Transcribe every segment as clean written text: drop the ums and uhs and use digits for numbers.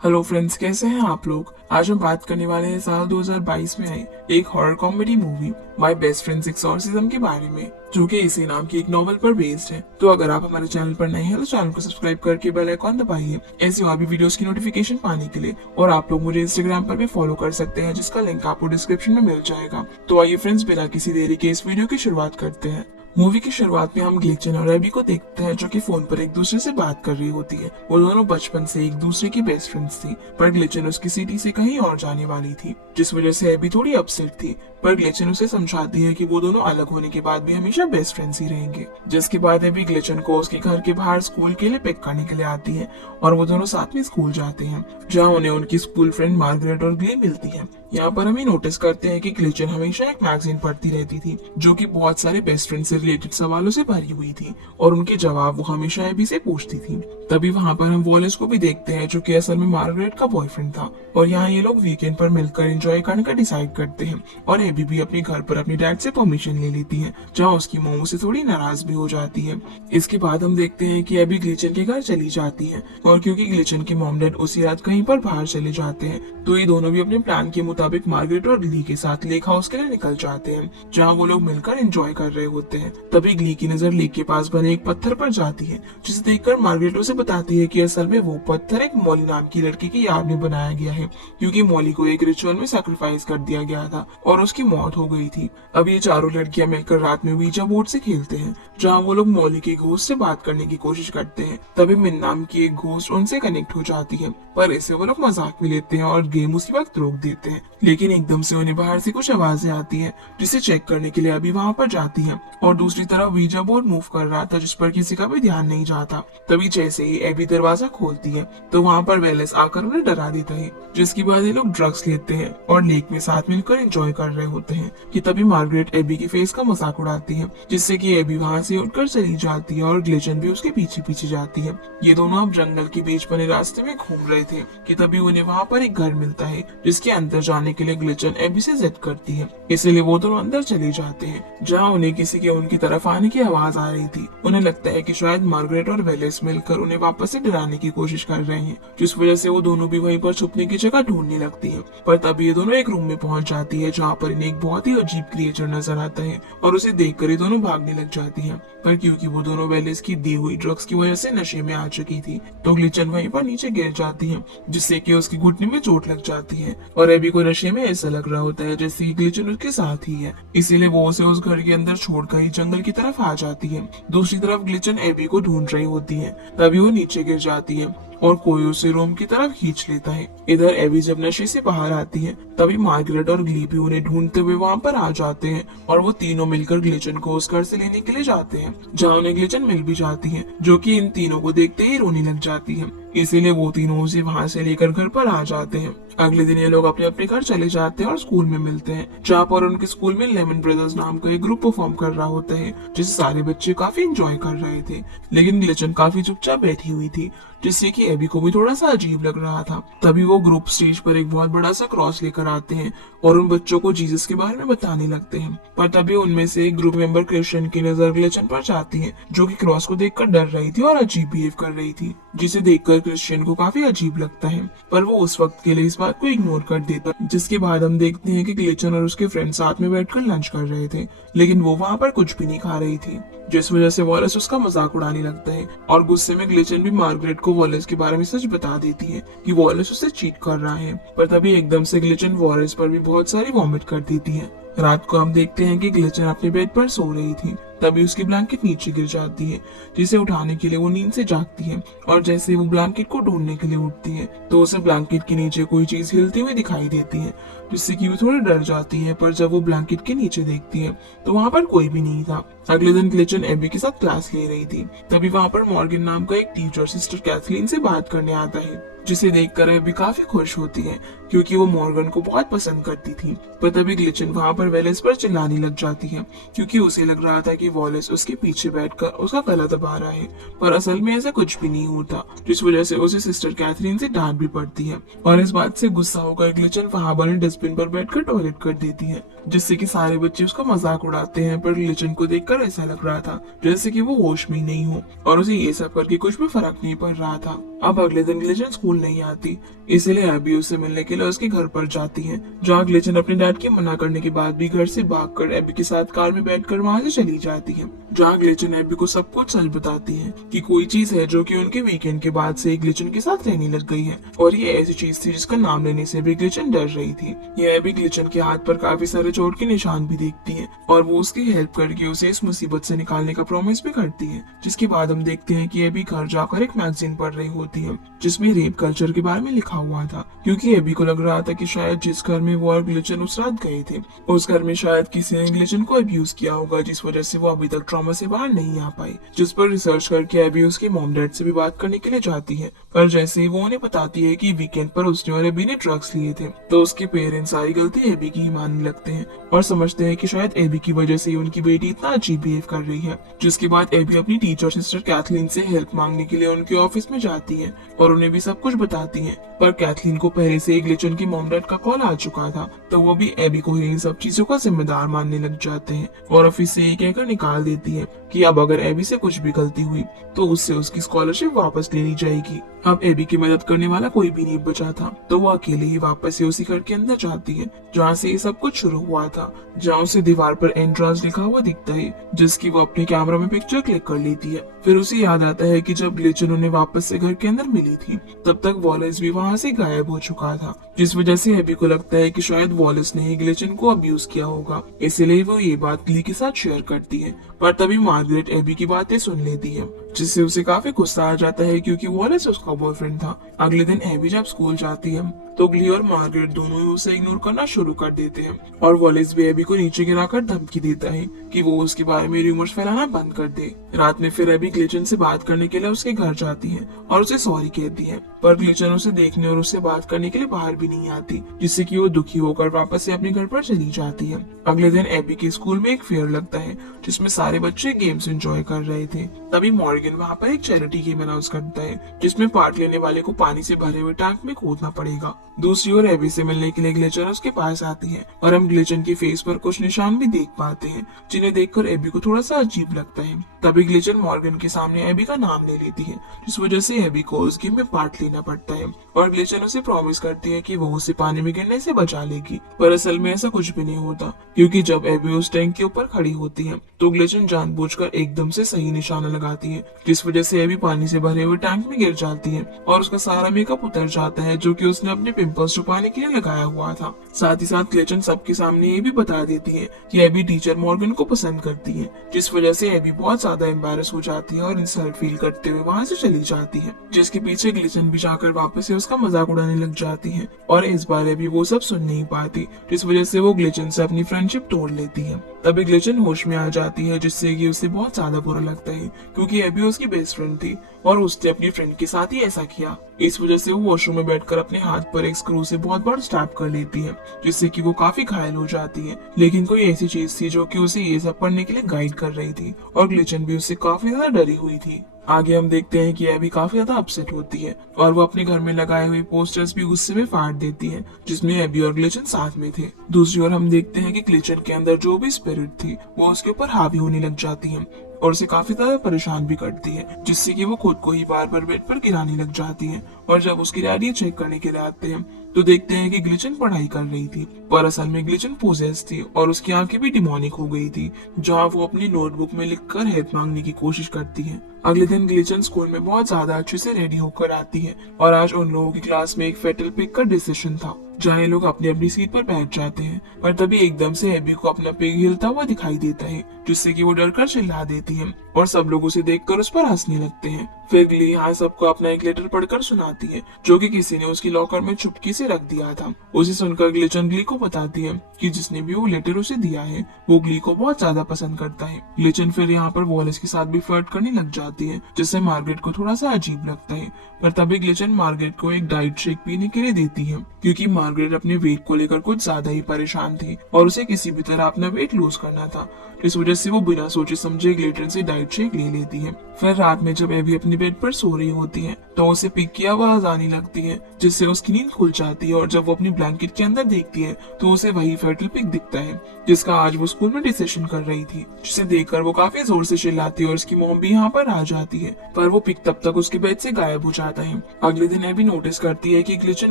Hello friends, कैसे हैं आप लोग। आज हम बात करने वाले हैं साल 2022 में आई एक horror comedy movie my best friend's exorcism के बारे में, जो कि इसी नाम की एक नॉवल पर बेस्ड है। तो अगर आप हमारे चैनल पर नए हैं तो चैनल को सब्सक्राइब करके बेल आइकॉन दबाइए ऐसी और भी वीडियोस की नोटिफिकेशन पाने के लिए। और आप लोग मुझे इंस्टाग्राम पर भी फॉलो कर सकते हैं, जिसका लिंक आपको डिस्क्रिप्शन में मिल जाएगा। तो आइए फ्रेंड्स, बिना किसी देरी के इस वीडियो की शुरुआत करते हैं। मूवी की शुरुआत में हम ग्लिचन और एबी को देखते हैं, जो कि फोन पर एक दूसरे से बात कर रही होती है। वो दोनों बचपन से एक दूसरे की बेस्ट फ्रेंड्स थी, पर ग्लिचन उसकी सिटी से कहीं और जाने वाली थी, जिस वजह से एबी थोड़ी अपसेट थी। पर ग्लिचन उसे समझाती है कि वो दोनों अलग होने के बाद भी हमेशा बेस्ट फ्रेंड्स ही रहेंगे। जिसके बाद एबी ग्लिचन को उसके घर के बाहर स्कूल के लिए पिक करने के लिए आती है और वो दोनों साथ में स्कूल जाते हैं, जहाँ उन्हें उनकी स्कूल फ्रेंड मार्गरेट और ग्ले मिलती है। यहाँ पर हम नोटिस करते हैं कि ग्लिचन हमेशा एक मैगजीन पढ़ती रहती थी, जो कि बहुत सारे बेस्ट फ्रेंड से रिलेटेड सवालों से भरी हुई थी, और उनके जवाब वो हमेशा एबी से पूछती थी। तभी वहाँ पर हम वॉलेस को भी देखते हैं, जो कि असल में मार्गरेट का बॉयफ्रेंड था। और यहाँ ये लोग वीकेंड पर मिलकर एंजॉय करने का डिसाइड करते हैं, और एबी भी अपने घर पर अपने डैड से परमिशन ले लेती है, जहाँ उसकी मॉम उसे थोड़ी नाराज भी हो जाती है। इसके बाद हम देखते हैं कि एबी ग्लिचन के घर चली जाती है, और क्योंकि ग्लिचन के मॉम डैड उसी रात कहीं पर बाहर चले जाते हैं, तो ये दोनों भी अपने प्लान के मुताबिक मार्गरेट और ग्ली के साथ लेक हाउस के लिए निकल जाते हैं, जहाँ वो लोग मिलकर एंजॉय कर रहे होते हैं। तभी ग्ली की नजर लेक के पास बने एक पत्थर पर जाती है, जिसे देखकर मार्गरेट उसे बताती है कि असल में वो पत्थर एक मॉली नाम की लड़की की याद में बनाया गया है, क्योंकि मॉली को एक रिचुअल में सैक्रिफाइस कर दिया गया था और उसकी मौत हो गई थी। अब ये चारों लड़कियां मिलकर रात में वीजा बोर्ड से खेलते हैं, जहाँ वो लोग मॉली के घोस्ट से बात करने की कोशिश करते हैं। तभी मिन नाम की एक घोस्ट उनसे कनेक्ट हो जाती है, पर इसे वो लोग मजाक में लेते हैं और गेम उसी वक्त रोक देते हैं। लेकिन एकदम से उन्हें बाहर से कुछ आवाजें आती है, जिसे चेक करने के लिए अभी वहाँ पर जाती है, और दूसरी तरफ वीजा बोर्ड मूव कर रहा था, जिस पर किसी का भी ध्यान नहीं जाता। तभी जैसे ही एबी दरवाजा खोलती है, तो वहाँ पर वेलेस आकर उन्हें डरा देता है। जिसके बाद ये लोग ड्रग्स लेते हैं और लेक में साथ मिलकर एंजॉय कर रहे होते हैं कि तभी मार्गरेट एबी की फेस का मजाक उड़ाती है, जिससे कि एबी वहाँ से उठकर चली जाती है और ग्लिचन भी उसके पीछे पीछे जाती है। ये दोनों अब जंगल के बीच बने रास्ते में घूम रहे थे कि तभी उन्हें वहाँ पर एक घर मिलता है, जिसके अंदर जाने के लिए ग्लिचन एबी से जिद करती है। इसलिए वो दोनों अंदर चले जाते हैं, जहाँ उन्हें किसी के उनकी तरफ आने की आवाज आ रही थी। उन्हें लगता है कि शायद मार्गरेट और वेलेस मिलकर उन्हें वापस से डराने की कोशिश कर रहे हैं, जिस वजह से वो दोनों भी वहीं पर छुपने की जगह ढूंढने लगती है। पर तभी ये दोनों एक रूम में पहुंच जाती है, जहाँ पर इन्हें एक बहुत ही अजीब क्रिएचर नजर आता है, और उसे देखकर ये दोनों भागने लग जाती है। पर क्योंकि वो दोनों वेलेस की दी हुई ड्रग्स की वजह से नशे में आ चुकी थी, तो ग्लिचन वहीं पर नीचे गिर जाती है, जिससे कि उसकी घुटने में चोट लग जाती है। और एबी को नशे में ऐसा लग रहा होता है जैसे ग्लिचन उसके साथ ही है, इसीलिए वो उसे उस घर के अंदर छोड़कर ही जंगल की तरफ आ जाती है। दूसरी तरफ ग्लिचन एबी को ढूंढ रही होती है, तभी वो नीचे गिर जाती है और कोई उसे रूम की तरफ खींच लेता है। इधर एबी जब नशे से बाहर आती है, तभी मार्गरेट और ग्ली भी उन्हें ढूंढते हुए वहाँ पर आ जाते हैं, और वो तीनों मिलकर ग्लिचन को उस घर से लेने के लिए जाते हैं, जहाँ उन्हें ग्लिचन मिल भी जाती है, जो कि इन तीनों को देखते ही रोने लग जाती है। इसीलिए वो तीनों उसे वहाँ से लेकर घर पर आ जाते हैं। अगले दिन ये लोग अपने अपने घर चले जाते हैं और स्कूल में मिलते हैं, जहाँ पर उनके स्कूल में लेमन ब्रदर्स नाम का एक ग्रुप परफॉर्म कर रहा होता है, जिसे सारे बच्चे काफी एंजॉय कर रहे थे। लेकिन ग्लिचन काफी चुपचाप बैठी हुई थी, जिससे कि एबी को भी थोड़ा सा अजीब लग रहा था। तभी वो ग्रुप स्टेज पर एक बहुत बड़ा सा क्रॉस लेकर आते हैं और उन बच्चों को जीसस के बारे में बताने लगते हैं। पर तभी उनमें से एक ग्रुप मेंबर क्रिश्चियन की नजर ग्लिचन पर जाती है, जो कि क्रॉस को देखकर डर रही थी और अजीब बिहेव कर रही थी, जिसे देखकर क्रिश्चियन को काफी अजीब लगता है। पर वो उस वक्त के लिए इस बात को इग्नोर कर देता। जिसके बाद हम देखते हैं कि ग्लिचन और उसके फ्रेंड साथ में बैठकर लंच कर रहे थे, लेकिन वो वहाँ पर कुछ भी नहीं खा रही थी, जिस वजह से वॉलेस उसका मजाक उड़ाने लगता है। और गुस्से में ग्लिचन भी मार्गरेट को वॉलेस के बारे में सच बता देती है कि वॉलेस उसे चीट कर रहा है। पर तभी एकदम से ग्लिचन वॉलेस पर भी बहुत सारी वॉमिट कर देती है। रात को हम देखते हैं कि ग्लिचन अपने बेड पर सो रही थी, तभी उसकी ब्लैंकेट नीचे गिर जाती है, जिसे उठाने के लिए वो नींद से जागती है, और जैसे वो ब्लैंकेट को ढूंढने के लिए उठती है, तो उसे ब्लैंकेट के नीचे कोई चीज हिलती हुई दिखाई देती है, जिससे कि वो थोड़ी डर जाती है। पर जब वो ब्लैंकेट के नीचे देखती है, तो वहाँ पर कोई भी नहीं था। अगले दिन ग्लिचन एबी के साथ क्लास ले रही थी, तभी वहाँ पर मॉर्गन नाम का एक टीचर सिस्टर कैथलीन से बात करने आता है, जिसे देखकर एबी काफी खुश होती है। क्योंकि वो मॉर्गन को बहुत पसंद करती थी। पर तभी ग्लिचन वहाँ पर वॉलेस पर चिल्लाने लग जाती है, क्योंकि उसे लग रहा था कि वॉलेस उसके पीछे बैठकर उसका गला दबा रहा है, पर असल में ऐसा कुछ भी नहीं होता, जिस वजह से उसे सिस्टर कैथरीन से डांट भी पड़ती है। और इस बात से गुस्सा होकर ग्लिचन वहाँ बने डस्टबिन पर बैठकर टॉयलेट कर देती है, जिससे कि सारे बच्चे उसका मजाक उड़ाते हैं। पर ग्लिचन को देखकर ऐसा लग रहा था जैसे कि वो होश में ही नहीं हो और उसे ये सब करके कुछ भी फर्क नहीं पड़ रहा था। अब अगले दिन ग्लिचन स्कूल नहीं आती, इसलिए एबी उससे मिलने के लिए उसके घर पर जाती है, जहाँ ग्लिचन अपने डैड के मना करने के बाद भी घर से भागकर एबी के साथ कार में बैठकर वहाँ से चली जाती है, जहाँ ग्लिचन एबी को सब कुछ सच बताती है कि कोई चीज है जो कि उनके वीकेंड के बाद से ग्लिचन के साथ रहने लग गई है, और ये ऐसी चीज थी जिसका नाम लेने से भी ग्लिचन डर रही थी। ये एबी ग्लिचन के हाथ पर काफी सारे चोट के निशान भी देखती है, और वो उसकी हेल्प करके उसे इस मुसीबत से निकालने का प्रॉमिस भी करती है। जिसके बाद हम देखते हैं कि एबी घर जाकर एक मैगजीन पढ़ रही होती है, जिसमें रेप कल्चर के बारे में लिखा हुआ था, क्योंकि एबी को लग रहा था कि शायद जिस घर में वो और ग्लिचन उस रात गए थे, उस घर में शायद किसी ने ग्लिचन को अब्यूज किया होगा, जिस वजह से वो अभी तक ट्रॉमा से बाहर नहीं आ पाई। जिस पर रिसर्च करके एबी उसके मॉम डैड से भी बात करने के लिए जाती है, पर जैसे ही वो उन्हें बताती है कि वीकेंड पर उसने और एबी ने ड्रग्स लिए थे, तो उसके पेरेंट्स सारी गलती एबी की ही मानने लगते हैं और समझते हैं कि शायद एबी की वजह से ही उनकी बेटी इतना अजीब बिहेव कर रही है। जिसके बाद एबी अपनी टीचर सिस्टर कैथलीन से हेल्प मांगने के लिए उनके ऑफिस में जाती है और उन्हें भी सब कुछ बताती है। पर कैथलीन को पहले से ही ग्लिचन की मॉम डैड का कॉल आ चुका था, तो वो भी एबी को ही इन सब चीजों का जिम्मेदार मानने लग जाते हैं और ऑफिस से ये कहकर निकाल देती है कि अब अगर एबी से कुछ भी गलती हुई तो उससे उसकी स्कॉलरशिप वापस लेनी जाएगी। अब एबी की मदद करने वाला कोई भी नहीं बचा था, तो वो अकेले ही वापस से उसी घर के अंदर जाती है जहाँ से ये सब कुछ शुरू हुआ था, जहाँ उसे दीवार पर एंड्रास लिखा हुआ दिखता है, जिसकी वो अपने कैमरा में पिक्चर क्लिक कर लेती है। फिर उसे याद आता है कि जब ग्लिचन उन्हें वापस से घर के अंदर मिली थी, तब तक वॉलेस भी वहाँ से गायब हो चुका था, जिस वजह से एबी को लगता है कि शायद वॉलेस ने ही ग्लिचन को अब्यूज किया होगा, इसलिए वो ये बात ली के साथ शेयर करती है। पर तभी मार्गरेट एबी की बातें सुन लेती है, जिससे उसे काफी गुस्सा आ जाता है, क्योंकि वॉलेस उसका बॉयफ्रेंड था। अगले दिन एबी जब स्कूल जाती है तो ग्ली और मार्गरेट दोनों ही उसे इग्नोर करना शुरू कर देते हैं, और वॉलेस भी एबी को नीचे गिराकर धमकी देता है कि वो उसके बारे में रूमर्स फैलाना बंद कर दे। रात में फिर एबी ग्लिचन से बात करने के लिए उसके घर जाती है और उसे सॉरी कहती है, पर ग्लिचन उसे देखने और उससे बात करने के लिए बाहर भी नहीं आती, जिससे कि वो दुखी होकर वापस से अपने घर पर चली जाती है। अगले दिन एबी के स्कूल में एक फेयर लगता है, जिसमें सारे बच्चे गेम्स एंजॉय कर रहे थे। तभी मॉर्गन वहाँ पर एक चैरिटी गेम अनाउंस करता है, जिसमें पार्ट लेने वाले को पानी से भरे हुए टैंक में कूदना पड़ेगा। दूसरी ओर एबी से मिलने के लिए ग्लिचन उसके पास आती है, और हम ग्लिचन के फेस पर कुछ निशान भी देख पाते हैं, जिन्हें देखकर एबी को थोड़ा सा अजीब लगता है। तभी ग्लिचन मॉर्गन के सामने एबी का नाम ले लेती है, जिस वजह से एबी को उस गेम में पार्ट लेना पड़ता है, और ग्लिचन उसे प्रॉमिस करती है कि वो उसे पानी में गिरने से बचा लेगी। पर असल में ऐसा कुछ भी नहीं होता, क्योंकि जब एबी उस टैंक के ऊपर खड़ी होती है तो ग्लिचन जानबूझकर एकदम से सही निशाना लगाती है, जिस वजह से एबी पानी से भरे हुए टैंक में गिर जाती है और उसका सारा मेकअप उतर जाता है, जो कि उसने अपने पिंपल्स छुपाने के लिए लगाया हुआ था। साथ ही साथ ग्लिचन सबके सामने ये भी बता देती है कि एबी टीचर मॉर्गन को पसंद करती है, जिस वजह से एबी बहुत ज्यादा एम्बैरस हो जाती है और इंसल्ट फील करते हुए वहाँ से चली जाती है, जिसके पीछे ग्लिचन भी जाकर वापस से उसका मजाक उड़ाने लग जाती है, और इस बार एबी वो सब सुन नहीं पाती, जिस वजह से वो ग्लिचन से अपनी फ्रेंडशिप तोड़ लेती है। तभी ग्लिचन होश में आ जाती है, जिससे कि उसे बहुत ज्यादा बुरा लगता है, क्योंकि एबी उसकी बेस्ट फ्रेंड थी और उसने अपनी फ्रेंड के साथ ही ऐसा किया। इस वजह से वो वॉशरूम में बैठकर अपने हाथ पर एक स्क्रू से बहुत बड़ा स्टैब कर लेती है, जिससे कि वो काफी घायल हो जाती है। लेकिन कोई ऐसी चीज थी जो कि उसे ये सब पढ़ने के लिए गाइड कर रही थी, और ग्लिचन भी उससे काफी ज्यादा डरी हुई थी। आगे हम देखते हैं कि एबी काफी ज्यादा अपसेट होती है और वो अपने घर में लगाए हुए पोस्टर्स भी गुस्से में फाड़ देती है, जिसमें एबी और ग्लिचन साथ में थे। दूसरी ओर हम देखते हैं कि ग्लिचन के अंदर जो भी स्पिरिट थी वो उसके ऊपर हावी होने लग जाती है और उसे काफी ज्यादा परेशान भी करती है, जिससे कि वो खुद को ही बार बार बेड पर गिराने लग जाती है। और जब उसकी डैडी चेक करने के लिए आते हैं तो देखते हैं कि ग्लिचन पढ़ाई कर रही थी, पर असल में ग्लिचन पोजेस थी और उसकी आंखें भी डिमोनिक हो गई थी, जहाँ वो अपनी नोटबुक में लिखकर हेल्प मांगने की कोशिश करती है। अगले दिन ग्लिचन स्कूल में बहुत ज्यादा अच्छे से रेडी होकर आती है, और आज उन लोगों की क्लास में एक फेटल पिक का डिसीजन था, जहाँ ये लोग अपनी अपनी सीट पर बैठ जाते हैं। पर तभी एकदम से एबी को अपना पिग हिलता हुआ दिखाई देता है, जिससे कि वो डरकर चिल्ला देती है और सब लोग उसे देखकर उस पर हंसने लगते हैं। फिर ग्ली यहाँ सबको अपना एक लेटर पढ़कर सुनाती है जो कि किसी ने उसकी लॉकर में चुपके से रख दिया था। उसे सुनकर ग्लिचन ग्ली को बताती है कि जिसने भी वो लेटर उसे दिया है वो ग्ली को बहुत ज्यादा पसंद करता है। ग्लिचन फिर यहाँ पर वॉलेस के साथ भी फ्लर्ट करने लग जाती है जिससे मार्गरेट को थोड़ा सा अजीब लगता है। पर तभी ग्लिचन मार्गरेट को एक डाइट शेक पीने के लिए देती है क्योंकि मार्गरेट अपने वेट को लेकर कुछ ज्यादा ही परेशान थी और उसे किसी भी तरह अपना वेट लूज करना था। इस वजह से वो बिना सोचे समझे ग्लिचन से डाइट शेक ले लेती है। फिर रात में जब एबी अपने बेड पर सो रही होती है तो उसे पिक की आवाज आने लगती है जिससे उसकी नींद खुल जाती है और जब वो अपनी ब्लैंकेट के अंदर देखती है तो उसे वही फर्टल पिक दिखता है जिसका आज वो स्कूल में डिसेशन कर रही थी, जिसे देखकर वो काफी जोर से चिल्लाती है और उसकी मॉम भी यहाँ पर आ जाती है। पर वो पिक तब तक उसके बेड से गायब हो जाता है। अगले दिन एबी नोटिस करती है कि ग्लिचन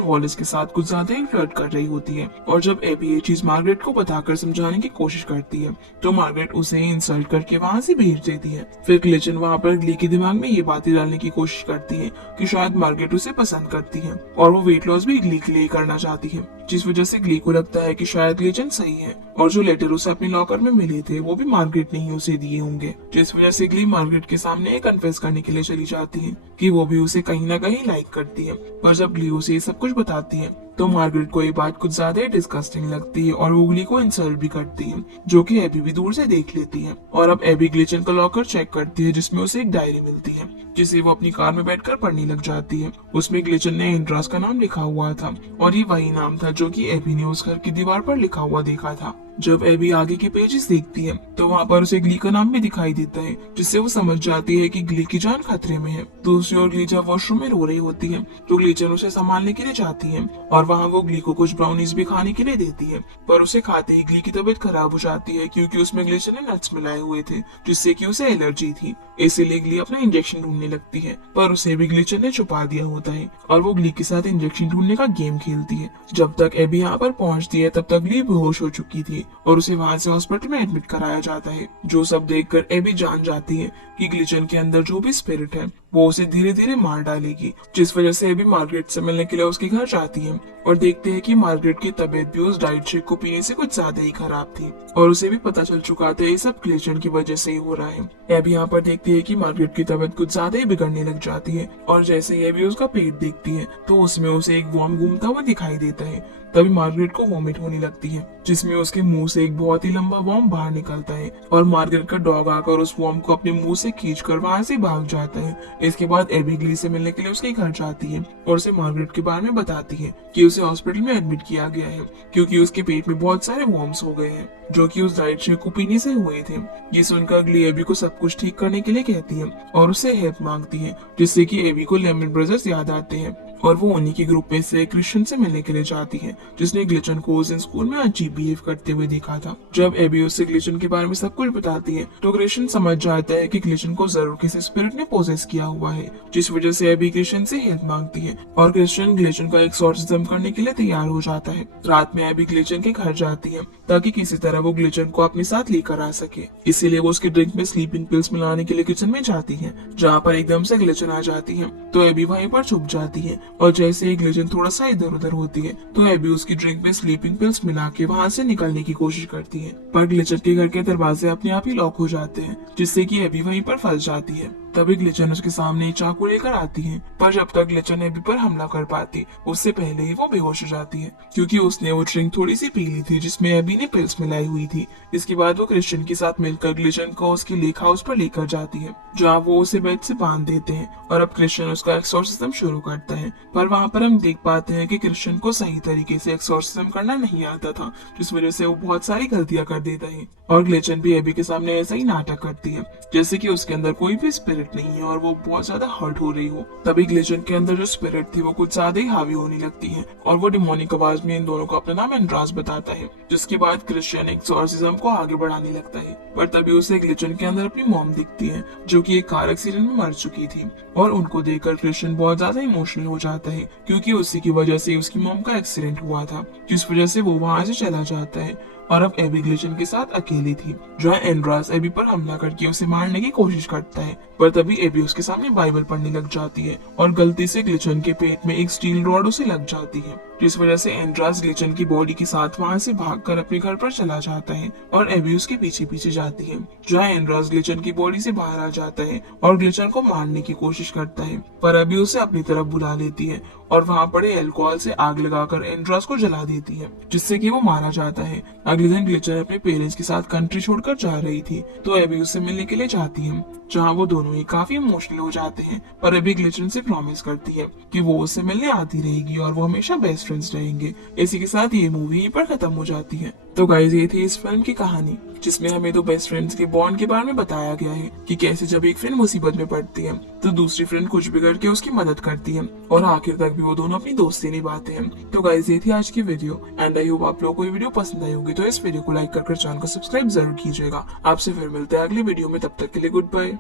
वॉलेस के साथ कुछ ज्यादा ही फ्लर्ट कर रही होती है और जब एबी ये चीज मार्गरेट को बताकर समझाने की कोशिश करती है तो मार्गरेट उसे इंसल्ट करके वहाँ से भेज देती है। फिर ग्लिचन वहाँ पर ग्ली के दिमाग में ये बातें डालने की कोशिश करती है कि शायद मार्गरेट उसे पसंद करती है और वो वेट लॉस भी ग्ली के लिए करना चाहती है, जिस वजह से ग्ली को लगता है कि शायद ग्लिचन सही है और जो लेटर उसे अपने लॉकर में मिले थे वो भी मार्गरेट ने ही उसे दिए होंगे। जिस वजह से ग्ली मार्गरेट के सामने कन्फेस करने के लिए चली जाती है कि वो भी उसे कहीं ना कहीं लाइक करती है। पर जब ग्ली उसे ये सब कुछ बताती है तो मार्गरेट को ये बात कुछ ज्यादा ही डिस्गस्टिंग लगती है और वो ग्ली को इंसल्ट भी करती है जो कि एबी भी दूर से देख लेती है। और अब एबी ग्लिचन का लॉकर चेक करती है जिसमें उसे एक डायरी मिलती है जिसे वो अपनी कार में बैठकर पढ़ने लग जाती है। उसमें ग्लिचन ने एंड्रास का नाम लिखा हुआ था और ये वही नाम था जो कि एबी ने उस घर की दीवार पर लिखा हुआ देखा था। जब एबी आगे के पेजेस देखती है तो वहाँ पर उसे ग्ली का नाम भी दिखाई देता है जिससे वो समझ जाती है कि ग्ली की जान खतरे में है। दूसरी ओर ग्ली जब वॉशरूम में रो रही होती है तो ग्लिचन उसे संभालने के लिए जाती है और वहाँ वो ग्ली को कुछ ब्राउनीज भी खाने के लिए देती है। पर उसे खाते ही ग्ली की तबीयत खराब हो जाती है क्योंकि उसमें ग्लिचन ने नट्स मिलाए हुए थे जिससे कि उसे एलर्जी थी। इसीलिए ग्ली अपना इंजेक्शन ढूंढने लगती है पर उसे भी ग्लिचन ने छुपा दिया होता है और वो ग्ली के साथ इंजेक्शन ढूंढने का गेम खेलती है। जब तक एबी यहाँ पर पहुँचती है तब तक ग्ली बेहोश हो चुकी थी और उसे वहाँ से हॉस्पिटल में एडमिट कराया जाता है। जो सब देखकर एबी जान जाती है कि ग्लिचन के अंदर जो भी स्पिरिट है वो उसे धीरे धीरे मार डालेगी, जिस वजह से एबी मार्गरेट से मिलने के लिए उसके घर जाती है और देखते हैं कि मार्गरेट की तबीयत भी उस डाइट शेक को पीने से कुछ ज्यादा ही खराब थी और उसे भी पता चल चुका था ये सब ग्लिचन की वजह से ही हो रहा है। एबी यहाँ पर देखती है कि मार्गरेट की तबीयत कुछ ज्यादा ही बिगड़ने लग जाती है और जैसे ही एबी उसका पेट देखती है तो उसमें उसे एक वॉर्म घूमता हुआ दिखाई देता है। तभी मार्गरेट को वॉमिट होने लगती है जिसमें उसके मुंह से एक बहुत ही लंबा वॉर्म बाहर निकलता है और मार्गरेट का डॉग आकर उस वॉर्म को अपने मुंह से खींचकर वहां से भाग जाता है। इसके बाद एबी ग्ली से मिलने के लिए उसके घर जाती है और उसे मार्गरेट के बारे में बताती है कि उसे हॉस्पिटल में एडमिट किया गया है क्योंकि उसके पेट में बहुत सारे वॉर्म्स हो गए हैं जो कि उस डाइट शेक को पीने से हुए थे। ये सुनकर ग्ली एबी को सब कुछ ठीक करने के लिए कहती है और उससे हेल्प मांगती है जिससे कि एबी को लेमन ब्रदर्स याद आते हैं और वो उन्हीं के ग्रुप में से क्रिश्चियन से मिलने के लिए जाती है जिसने ग्लिचन को उस दिन स्कूल में अजीब बिहेव करते हुए देखा था। जब एबी उससे ग्लिचन के बारे में सब कुछ बताती है तो क्रिश्चियन समझ जाता है कि ग्लिचन को जरूर किसी स्पिरिट ने पोजेस किया हुआ है, जिस वजह से एबी क्रिश्चियन से हेल्प मांगती है और क्रिश्चियन ग्लिचन का एक्सॉर्सिज्म करने के लिए तैयार हो जाता है। रात में एबी ग्लिचन के घर जाती है ताकि किसी तरह वो ग्लिचन को अपने साथ लेकर आ सके। इसीलिए वो उसके ड्रिंक में स्लीपिंग पिल्स मिलाने के लिए किचन में जाती है जहाँ पर एकदम से ग्लिचन आ जाती है तो एबी वहीं पर छुप जाती है और जैसे ही ग्लिचन थोड़ा सा इधर उधर होती है तो एबी उसकी ड्रिंक में स्लीपिंग पिल्स मिला के वहाँ से निकलने की कोशिश करती है पर ग्लिचन के घर के दरवाजे अपने आप ही लॉक हो जाते हैं जिससे कि एबी वहीं पर फंस जाती है। तभी ग्लिचन उसके सामने चाकू लेकर आती है पर जब तक ग्लिचन एबी पर हमला कर पाती उससे पहले ही वो बेहोश हो जाती है क्योंकि उसने वो ड्रिंक थोड़ी सी पी ली थी जिसमें एबी ने पिल्स मिलाई हुई थी। इसके बाद वो क्रिश्चियन के साथ मिलकर ग्लिचन को उसके लेक हाउस पर लेकर जाती है जहाँ वो उसे बेड से बांध देते हैं और अब क्रिश्चियन उसका एक्सॉर्सिज्म शुरू करता है। पर वहाँ पर हम देख पाते हैं कि क्रिश्चियन को सही तरीके से एक्सॉर्सिज्म करना नहीं आता था जिस वजह से वो बहुत सारी गलतियां कर देता है और ग्लिचन भी एबी के सामने ऐसा ही नाटक करती है जैसे कि उसके अंदर कोई भी स्पिरिट नहीं है और वो बहुत ज्यादा हर्ट हो रही हो। तभी ग्लिचन के अंदर जो स्पिरिट थी वो कुछ ज्यादा ही हावी होने लगती है और वो डिमोनिक आवाज में इन दोनों को अपना नाम एंड्रास बताता है, जिसके बाद क्रिश्चियन एक्सॉर्सिज्म को आगे बढ़ाने लगता है। पर तभी उसे ग्लिचन के अंदर अपनी मॉम दिखती है जो कि एक कार एक्सीडेंट में मर चुकी थी और उनको देखकर क्रिश्चियन बहुत ज्यादा इमोशनल हो जाता है क्योंकि उसी की वजह से उसकी मॉम का एक्सीडेंट हुआ था, जिस वजह से वो वहां से चला जाता है। और अब एबी ग्लिचन के साथ अकेली थी जहाँ एंड्रास एबी पर हमला करके उसे मारने की कोशिश करता है। पर तभी एबी उसके सामने बाइबल पढ़ने लग जाती है और गलती से ग्लिचन के पेट में एक स्टील रॉड उसे लग जाती है जिस वजह से एंड्रास ग्लिचन की बॉडी के साथ वहाँ से भागकर अपने घर पर चला जाता है और एबी उसके पीछे पीछे जाती है, जहाँ एंड्रास ग्लिचन की बॉडी से बाहर आ जाता है और ग्लिचन को मारने की कोशिश करता है, पर एबी उसे अपनी तरफ बुला लेती है और वहाँ पड़े अल्कोहल से आग लगाकर एंड्रास को जला देती है, जिससे कि वो मारा जाता है। अगले दिन ग्लिचन अपने पेरेंट्स के साथ कंट्री छोड़कर जा रही थी, तो एबी उससे मिलने के लिए जाती है, जहाँ वो दोनों ही काफी इमोशनल हो जाते हैं। पर एबी ग्लिचन से प्रॉमिस करती है कि वो उससे मिलने आती रहेगी और वो हमेशा बेस्ट फ्रेंड्स रहेंगे। इसी के साथ ये मूवी यहीं पर खत्म हो जाती है। तो गाइस, ये थी इस फिल्म की कहानी, जिसमें हमें दो बेस्ट फ्रेंड्स के बॉन्ड के बारे में बताया गया है कि कैसे जब एक फ्रेंड मुसीबत में पड़ती है तो दूसरी फ्रेंड कुछ भी करके उसकी मदद करती है और आखिर तक भी वो दोनों अपनी दोस्ती निभाते हैं। तो गाइस, ये थी आज की वीडियो एंड आई होप आप लोगों को ये वीडियो पसंद आई होगी। तो इस वीडियो को लाइक कर चैनल को सब्सक्राइब जरूर कीजिएगा। आपसे फिर मिलते हैं अगली वीडियो में, तब तक के लिए गुड बाय।